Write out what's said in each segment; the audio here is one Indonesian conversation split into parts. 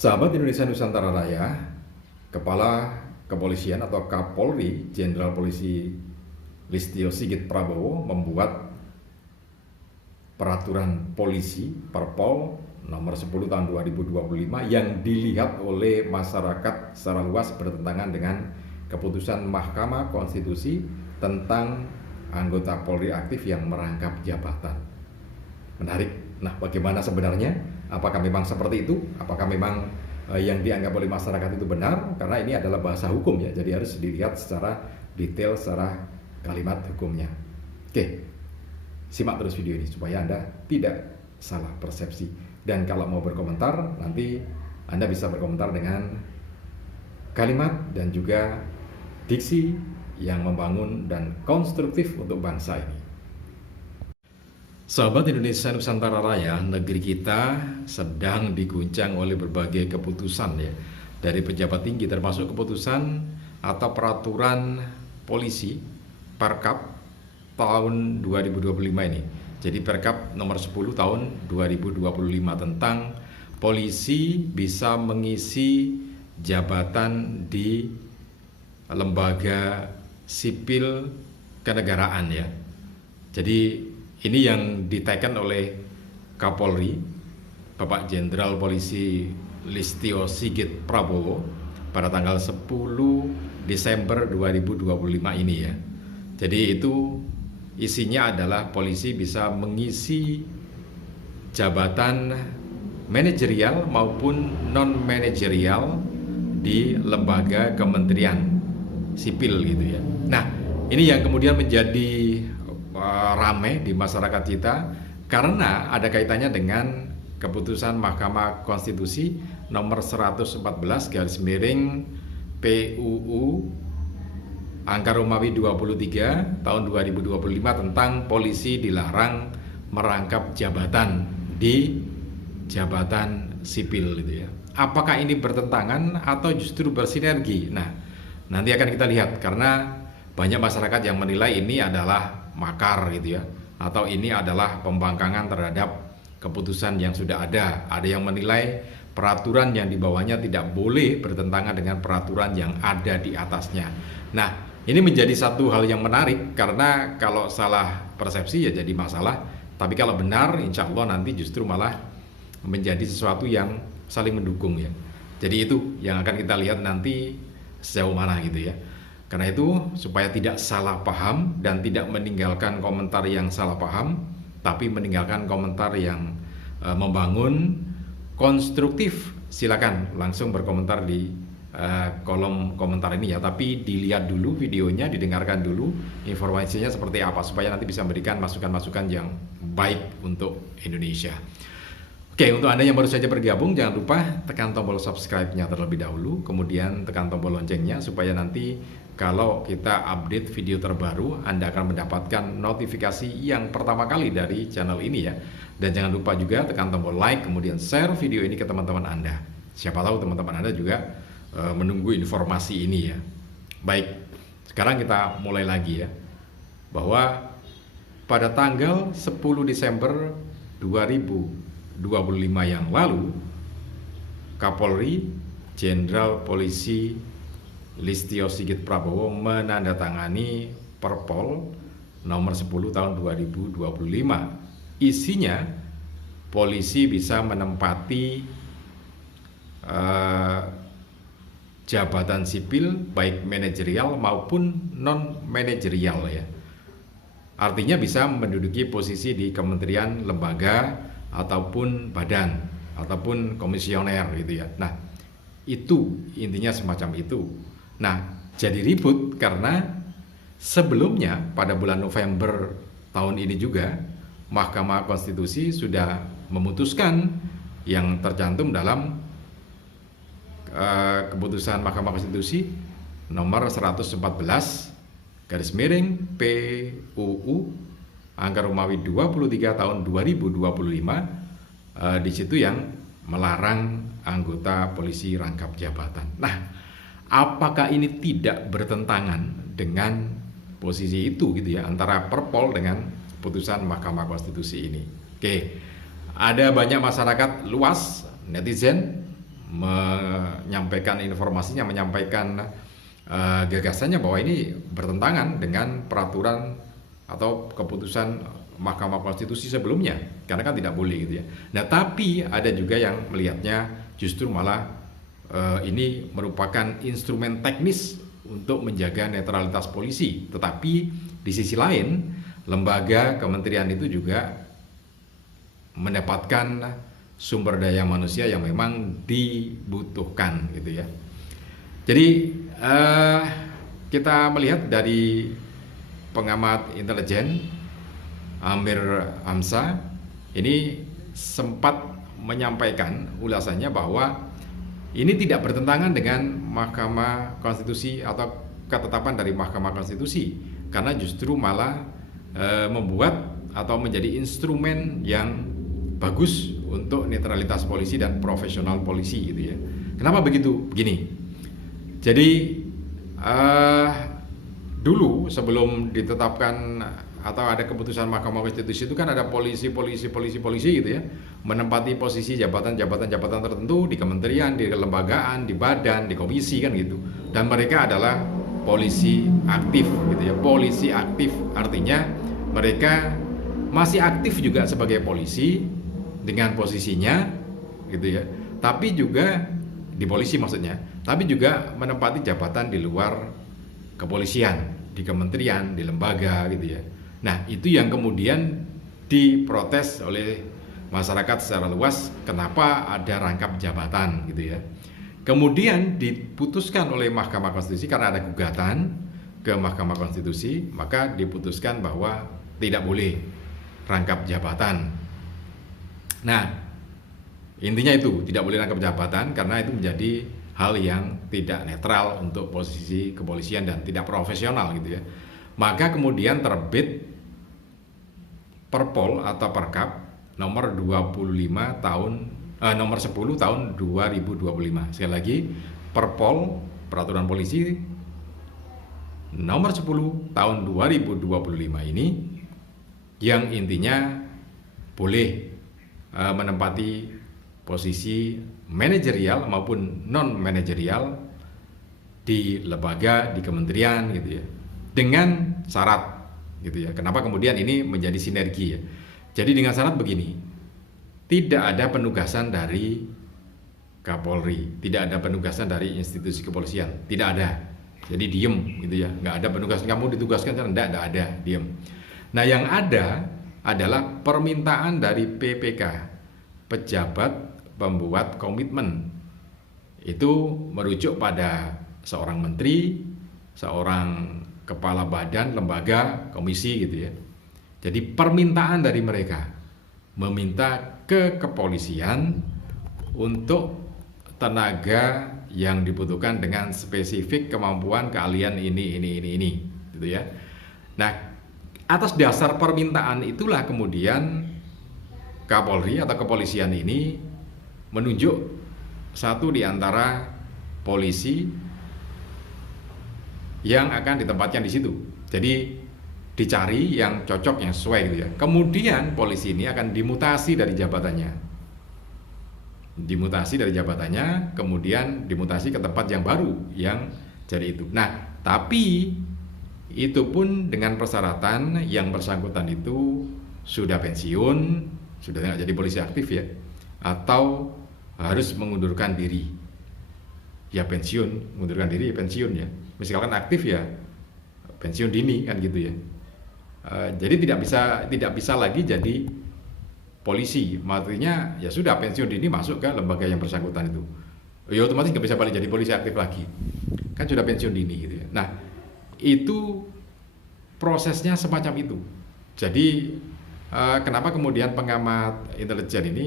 Sahabat Indonesia Nusantara Raya, Kepala Kepolisian atau Kapolri Jenderal Polisi Listio Sigit Prabowo membuat peraturan polisi Perpol nomor 10 tahun 2025 yang dilihat oleh masyarakat secara luas bertentangan dengan keputusan Mahkamah Konstitusi tentang anggota Polri aktif yang merangkap jabatan. Menarik. Nah, bagaimana sebenarnya? Apakah memang seperti itu? Apakah memang yang dianggap oleh masyarakat itu benar? Karena ini adalah bahasa hukum ya, jadi harus dilihat secara detail, secara kalimat hukumnya. Oke, simak terus video ini supaya Anda tidak salah persepsi. Dan kalau mau berkomentar, nanti Anda bisa berkomentar dengan kalimat dan juga diksi yang membangun dan konstruktif untuk bangsa ini. Sahabat Indonesia Nusantara Raya, negeri kita sedang diguncang oleh berbagai keputusan ya, dari pejabat tinggi, termasuk keputusan atau peraturan polisi Perkap tahun 2025 ini. Jadi Perkap nomor 10 tahun 2025 tentang polisi bisa mengisi jabatan di lembaga sipil kenegaraan ya. Jadi ini yang diteken oleh Kapolri, Bapak Jenderal Polisi Listio Sigit Prabowo pada tanggal 10 Desember 2025 ini ya. Jadi itu isinya adalah polisi bisa mengisi jabatan manajerial maupun non-manajerial di lembaga kementerian sipil gitu ya. Nah, ini yang kemudian menjadi ramai di masyarakat kita karena ada kaitannya dengan keputusan Mahkamah Konstitusi nomor 114 garis miring PUU angka Romawi 23 tahun 2025 tentang polisi dilarang merangkap jabatan di jabatan sipil gitu ya. Apakah ini bertentangan atau justru bersinergi? Nah, nanti akan kita lihat karena banyak masyarakat yang menilai ini adalah makar gitu ya, atau ini adalah pembangkangan terhadap keputusan yang sudah ada. Ada yang menilai peraturan yang di bawahnya tidak boleh bertentangan dengan peraturan yang ada di atasnya. Nah, ini menjadi satu hal yang menarik karena kalau salah persepsi ya jadi masalah, tapi kalau benar insya Allah nanti justru malah menjadi sesuatu yang saling mendukung ya. Jadi itu yang akan kita lihat nanti sejauh mana gitu ya. Karena itu supaya tidak salah paham dan tidak meninggalkan komentar yang salah paham, tapi meninggalkan komentar yang membangun, konstruktif, silakan langsung berkomentar di kolom komentar ini ya. Tapi dilihat dulu videonya, didengarkan dulu informasinya seperti apa supaya nanti bisa memberikan masukan-masukan yang baik untuk Indonesia. Oke, untuk Anda yang baru saja bergabung, jangan lupa tekan tombol subscribe-nya terlebih dahulu, kemudian tekan tombol loncengnya supaya nanti kalau kita update video terbaru, Anda akan mendapatkan notifikasi yang pertama kali dari channel ini ya. Dan jangan lupa juga tekan tombol like, kemudian share video ini ke teman-teman Anda. Siapa tahu teman-teman Anda juga menunggu informasi ini ya. Baik, sekarang kita mulai lagi ya. Bahwa pada tanggal 10 Desember 2025 yang lalu, Kapolri Jenderal Polisi Listio Sigit Prabowo menandatangani Perpol nomor 10 tahun 2025. Isinya polisi bisa menempati jabatan sipil baik manajerial maupun non manajerial ya. Artinya bisa menduduki posisi di kementerian, lembaga ataupun badan ataupun komisioner gitu ya. Nah, itu intinya semacam itu. Nah, jadi ribut karena sebelumnya pada bulan November tahun ini juga Mahkamah Konstitusi sudah memutuskan yang tercantum dalam keputusan Mahkamah Konstitusi nomor 114 garis miring PUU angka Romawi 23 tahun 2025 di situ yang melarang anggota polisi rangkap jabatan. Nah, apakah ini tidak bertentangan dengan posisi itu gitu ya, antara Perpol dengan putusan Mahkamah Konstitusi ini? Oke, ada banyak masyarakat luas, netizen menyampaikan informasinya, menyampaikan gagasannya bahwa ini bertentangan dengan peraturan atau keputusan Mahkamah Konstitusi sebelumnya, karena kan tidak boleh gitu ya. Nah, tapi ada juga yang melihatnya justru malah ini merupakan instrumen teknis untuk menjaga netralitas polisi. Tetapi di sisi lain, lembaga kementerian itu juga mendapatkan sumber daya manusia yang memang dibutuhkan gitu ya. Jadi kita melihat dari pengamat intelijen Amir Hamzah ini sempat menyampaikan ulasannya bahwa ini tidak bertentangan dengan Mahkamah Konstitusi atau ketetapan dari Mahkamah Konstitusi, karena justru malah membuat atau menjadi instrumen yang bagus untuk netralitas polisi dan profesional polisi gitu ya. Kenapa begitu? Begini. Jadi dulu sebelum ditetapkan atau ada keputusan Mahkamah Konstitusi itu kan ada polisi gitu ya, menempati posisi jabatan tertentu di kementerian, di kelembagaan, di badan, di komisi kan gitu. Dan mereka adalah polisi aktif gitu ya. Polisi aktif artinya mereka masih aktif juga sebagai polisi dengan posisinya gitu ya. Tapi juga di polisi maksudnya, tapi juga menempati jabatan di luar kepolisian, di kementerian, di lembaga gitu ya. Nah, itu yang kemudian diprotes oleh masyarakat secara luas, kenapa ada rangkap jabatan gitu ya. Kemudian diputuskan oleh Mahkamah Konstitusi karena ada gugatan ke Mahkamah Konstitusi, maka diputuskan bahwa tidak boleh rangkap jabatan. Nah, intinya itu tidak boleh rangkap jabatan karena itu menjadi hal yang tidak netral untuk posisi kepolisian dan tidak profesional gitu ya. Maka kemudian terbit Perpol atau Perkap nomor 25 tahun nomor 10 tahun 2025. Sekali lagi, Perpol peraturan polisi nomor 10 tahun 2025 ini yang intinya boleh menempati posisi manajerial maupun non manajerial di lembaga, di kementerian gitu ya, dengan syarat gitu ya. Kenapa kemudian ini menjadi sinergi ya? Jadi dengan syarat begini, tidak ada penugasan dari Kapolri, tidak ada penugasan dari institusi kepolisian, tidak ada. Jadi diem gitu ya, nggak ada penugasan, kamu ditugaskan, enggak ada, diem. Nah, yang ada adalah permintaan dari PPK, pejabat pembuat komitmen. Itu merujuk pada seorang menteri, seorang kepala badan, lembaga, komisi gitu ya. Jadi permintaan dari mereka meminta ke kepolisian untuk tenaga yang dibutuhkan dengan spesifik kemampuan keahlian ini gitu ya. Nah, atas dasar permintaan itulah kemudian Kapolri atau kepolisian ini menunjuk satu di antara polisi yang akan ditempatkan di situ. Jadi dicari yang cocok, yang sesuai gitu ya. Kemudian polisi ini akan dimutasi dari jabatannya. Kemudian dimutasi ke tempat yang baru yang jadi itu. Nah, tapi itu pun dengan persyaratan yang bersangkutan itu sudah pensiun, sudah tidak jadi polisi aktif ya, atau harus mengundurkan diri. Ya pensiun, mengundurkan diri ya pensiun ya. Misalkan aktif ya pensiun dini kan gitu ya. Jadi tidak bisa lagi jadi polisi. Maksudnya ya sudah pensiun dini masuk ke lembaga yang bersangkutan itu. Ya otomatis nggak bisa balik jadi polisi aktif lagi. Kan sudah pensiun dini gitu ya. Nah, itu prosesnya semacam itu. Jadi kenapa kemudian pengamat intelijen ini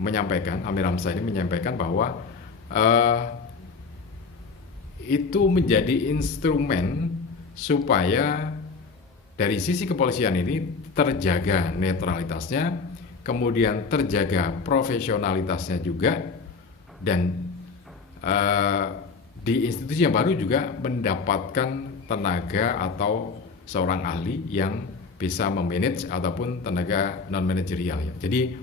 menyampaikan, Amir Hamzah ini menyampaikan bahwa itu menjadi instrumen supaya dari sisi kepolisian ini terjaga netralitasnya, kemudian terjaga profesionalitasnya juga, dan di institusi yang baru juga mendapatkan tenaga atau seorang ahli yang bisa memanage ataupun tenaga non manajerial ya. Jadi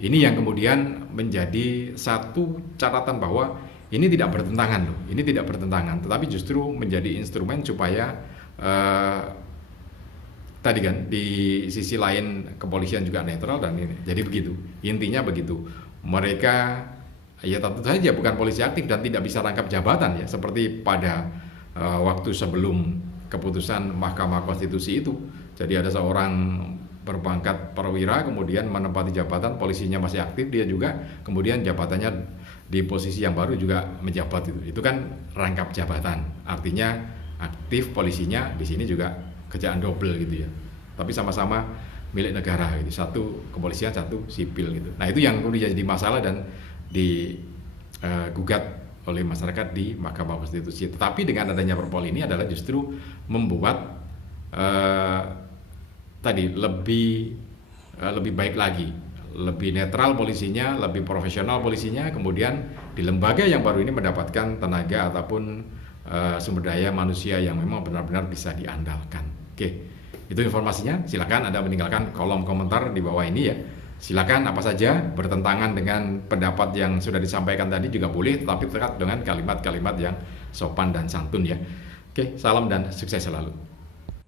Ini yang kemudian menjadi satu catatan bahwa ini tidak bertentangan loh, ini tidak bertentangan, tetapi justru menjadi instrumen supaya tadi kan di sisi lain kepolisian juga netral dan ini. Jadi begitu, intinya begitu. Mereka ya tentu saja bukan polisi aktif dan tidak bisa rangkap jabatan ya, seperti pada waktu sebelum keputusan Mahkamah Konstitusi itu. Jadi ada seorang berpangkat perwira kemudian menempati jabatan, polisinya masih aktif, dia juga kemudian jabatannya di posisi yang baru juga menjabat itu. Itu kan rangkap jabatan. Artinya aktif polisinya, di sini juga kerjaan double gitu ya. Tapi sama-sama milik negara gitu. Satu kepolisian, satu sipil gitu. Nah, itu yang kemudian jadi masalah dan digugat oleh masyarakat di Mahkamah Konstitusi. Tetapi dengan adanya Perpol ini adalah justru membuat tadi lebih baik lagi, lebih netral polisinya, lebih profesional polisinya, kemudian di lembaga yang baru ini mendapatkan tenaga ataupun sumber daya manusia yang memang benar-benar bisa diandalkan. Oke, itu informasinya. Silakan Anda meninggalkan kolom komentar di bawah ini ya. Silakan apa saja bertentangan dengan pendapat yang sudah disampaikan tadi juga boleh, tetapi tetap dengan kalimat-kalimat yang sopan dan santun ya. Oke, salam dan sukses selalu.